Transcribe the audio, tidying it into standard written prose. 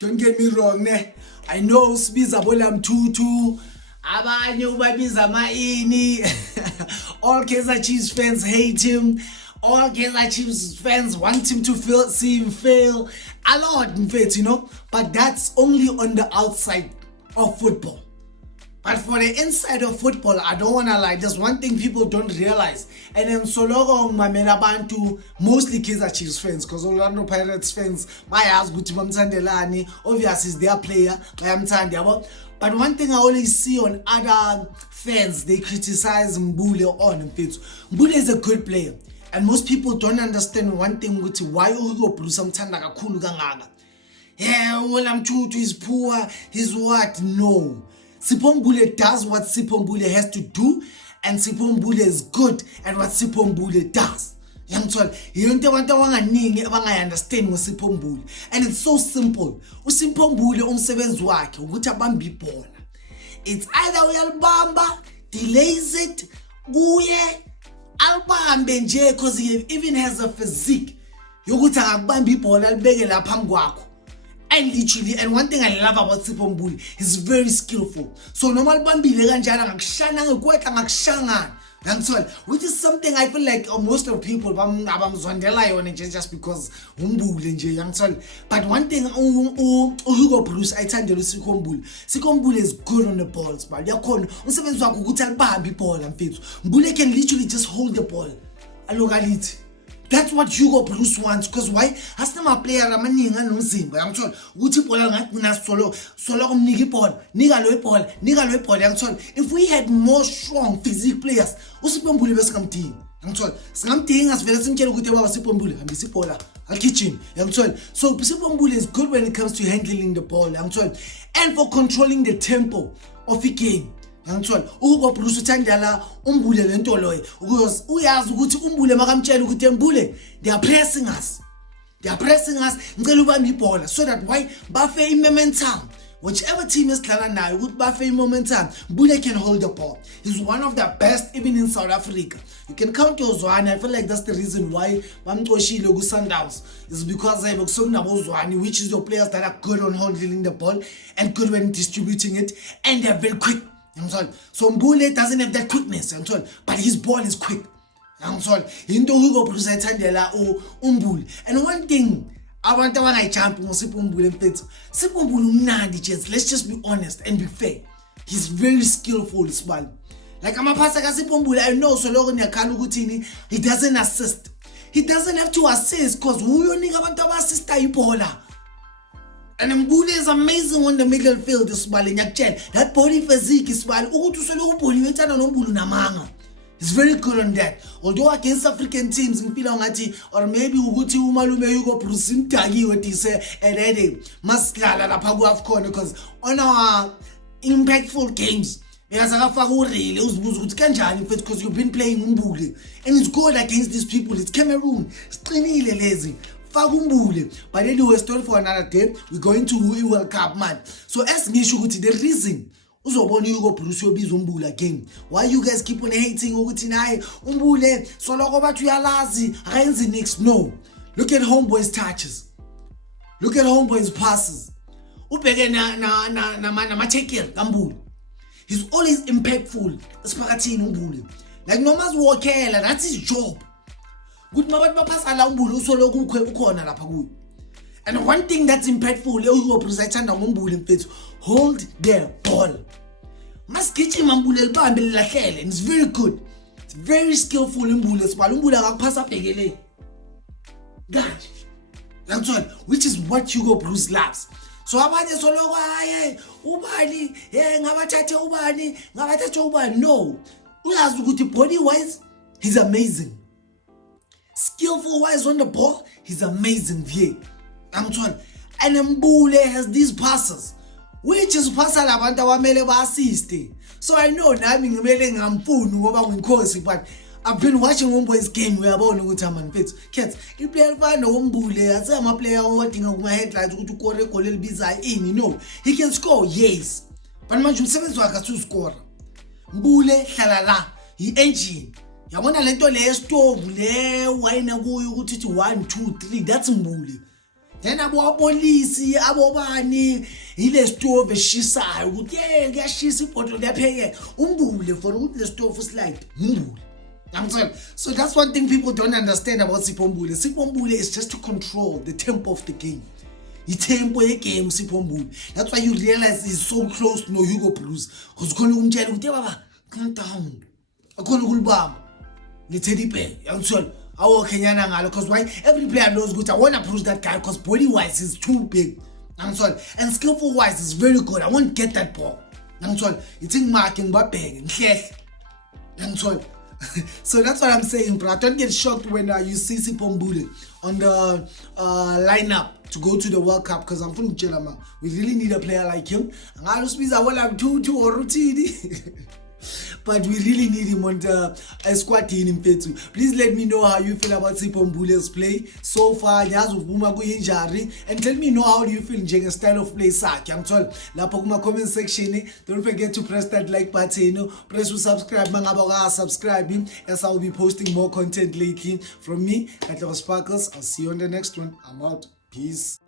Don't get me wrong, ne? I know Sibiza bola mthuthu, abanye ubabiza amaini. All Kaizer Chiefs fans hate him. All Kaizer Chiefs fans want him to see him fail. A lot, in fact, you know. But that's only on the outside of football. But for the inside of football, I don't wanna lie, there's one thing people don't realize. And then Sologo Mamela Bantu, mostly Kaizer Chiefs fans, because Orlando Pirates fans, my ass Guti Mamsandelani, obviously is their player, but one thing I always see on other fans, they criticize Mbule on Mfethu. Mbule is a good player. And most people don't understand one thing, why Ugo Bruce Samtanda Kakulu Ganganga. Yeah, well, I'm true to his poor, his what? No. Sipho Mbule does what Sipho Mbule has to do, and Sipho Mbule is good at what Sipho Mbule does. Yamthol, yonke abantu abanganingi abangayiunderstand ngoSipho Mbule. And it's so simple. uSipho Mbule umsebenzi wakhe ukuthi abambe ibhola. It's either uyalibamba, delays it, kuye alibambe nje because he even has a physique yokuthi akubamba ibhola libeke lapha phambi kwakho. And literally, and one thing I love about Sipho Mbule, he's very skillful. So normal bambile kanjalo ngakushana ngekwetla ngakushangana. Which is something I feel like most of people abamzondela yona just because Mbule nje. But one thing Hugo Bruce ayithandela uSipho Mbule. Sipho Mbule is good on the balls, but yakhona umsebenzi wakhe ukuthi alibambe ibhola mfethu. Mbule can literally just hold the ball. Alokalithi. That's what Hugo Bruce wants, because why? Asina player amaningi anomzimba yangithola ukuthi ibhola ngathi mina solo kumnika ibhola nika lo ibhola yangithola. If we had more strong physique players uSipho Mbule besingamdingi yangithola singamdinga sivele simtshela ukuthi baba Sipho Mbule hambisa ibhola kitchen yangithola. So Sipho Mbule is good when it comes to handling the ball yangithola, and for controlling the tempo of the game. Ugo Bruce uthandala Mbule lento loyo because uyazi ukuthi Mbule makamtshela ukuthi Mbule they are pressing us ngicela ubambe ibhola so that why bafe momentum, whichever team is dlala nayo ukuthi bafe momentum, Mbule can hold the ball. He's one of the best even in South Africa. You can count Zwane. I feel like that's the reason why bamxoshile ku Sundowns is because they have Zwane, which is your players that are good on holding the ball and good when distributing it, and they're very quick. So Mbule doesn't have that quickness, but his ball is quick. Into Hugo Bruce ayithandela uMbule. And one thing abantu abangayijump ngoSipho Mbule mfethu, Sipho Mbule umnandi just, let's just be honest and be fair. He's very skillful Sibali. Like amaphasa kaSipho Mbule, I know so lokho niyakhala ukuthi he doesn't assist. He doesn't have to assist because uyonika abantu aba-assista ibhola. And Mbule is amazing on the middle field Sibali ngiyakutshela. That body physique Sibali ukuthi usoloko ubholi wethana noMbulu namanga. He's very good on that. Although against African teams ngifila ngathi or maybe ukuthi umalume Hugo Bruce imdakiwe dise already masidlala lapha kuAfcon, because on our impactful games bekazakafaka uRele uzibuza ukuthi kanjani mfethu because you've been playing uMbule and it's good against these people. It's Cameroon. Siqinile lezi. But anyway, story for another day. We're going to World Cup, man. So as ngisho ukuthi the reason uzobona Hugo Bruce yobiza uMbule again, why you guys keep on hating ukuthi naye uMbule soloko bathi uyalazi ayenzi next. No, look at Homeboy's touches, look at Homeboy's passes, ubheke nama tackle kaMbule. He's always impactful esiphakathini uMbule, like noma ziwokela, that's his job. Good mabat bapasa la uMbule usoloko ukhona lapha kuyo. And one thing that's impactful Hugo Bruce ayithanda ngoMbule mfethu, hold the ball. Masigijima uMbule libambe lilahlele, and it's very good. It's very skillful uMbule Sibali. uMbule akakuphasa abhekele kanje. That's all, which is what Hugo Bruce loves. So abanye soloko haye ubani ngabathathe ubani. No, uyazi ukuthi body wise he's amazing. Skillful wise on the ball, he's amazing. And Mbule has these passes, which is pasa labantu abamele ba-assist. So I know nami ngimele ngamfuni ngoba ngiyinkosi, but I've been watching Homeboy's game uyabona ukuthi amani mfethu cats iplayer fana noMbule ase ama-player owadinga kuma-headlights ukuthi ukore igoli elibizayo ini. No, he can score, yes, but manje umsebenzi wakhe asusukora. Mbule hlala la, yi-engine. Yabona lento le stove le wine kuyo ukuthi 1 2 3, that's Mbule. then apolisi abobani ile stove eshisayo ukuthi kuyashisa ibhodo liyaphekeka umbule for ukuthi le stove slide umbule. I'm sorry. So that's one thing people don't understand about Sipho Mbule. Sipho Mbule is just to control the tempo of the game. The tempo of the game, Sipho Mbule. That's why you realize he's so close to no Hugo Bruce. Because khona umtshela ukuthi baba, calm down. Akhona ukulibamba. Le Teddy Bear. I'm sorry. Awo Kenyana ngalo because why every player knows good. I want to push that guy because body wise is too big. I'm sorry. And skillful wise is very good. I want to get that ball. I'm sorry. You think marking Mbappe and I'm sorry. So that's what I'm saying, bro. Don't get shocked when you see Sipho Mbule on the lineup to go to the World Cup because I'm from Chelama. We really need a player like him. But we really need him on the squad team in Petu. Please let me know how you feel about Sipho Mbule's play so far. And tell me how do you feel in style of play sakhe. I'm told lapho comment section. Don't forget to press that like button. Press to subscribe. Subscribe as I will be posting more content lately. From me, Katleho Sparkles. I'll see you on the next one. I'm out. Peace.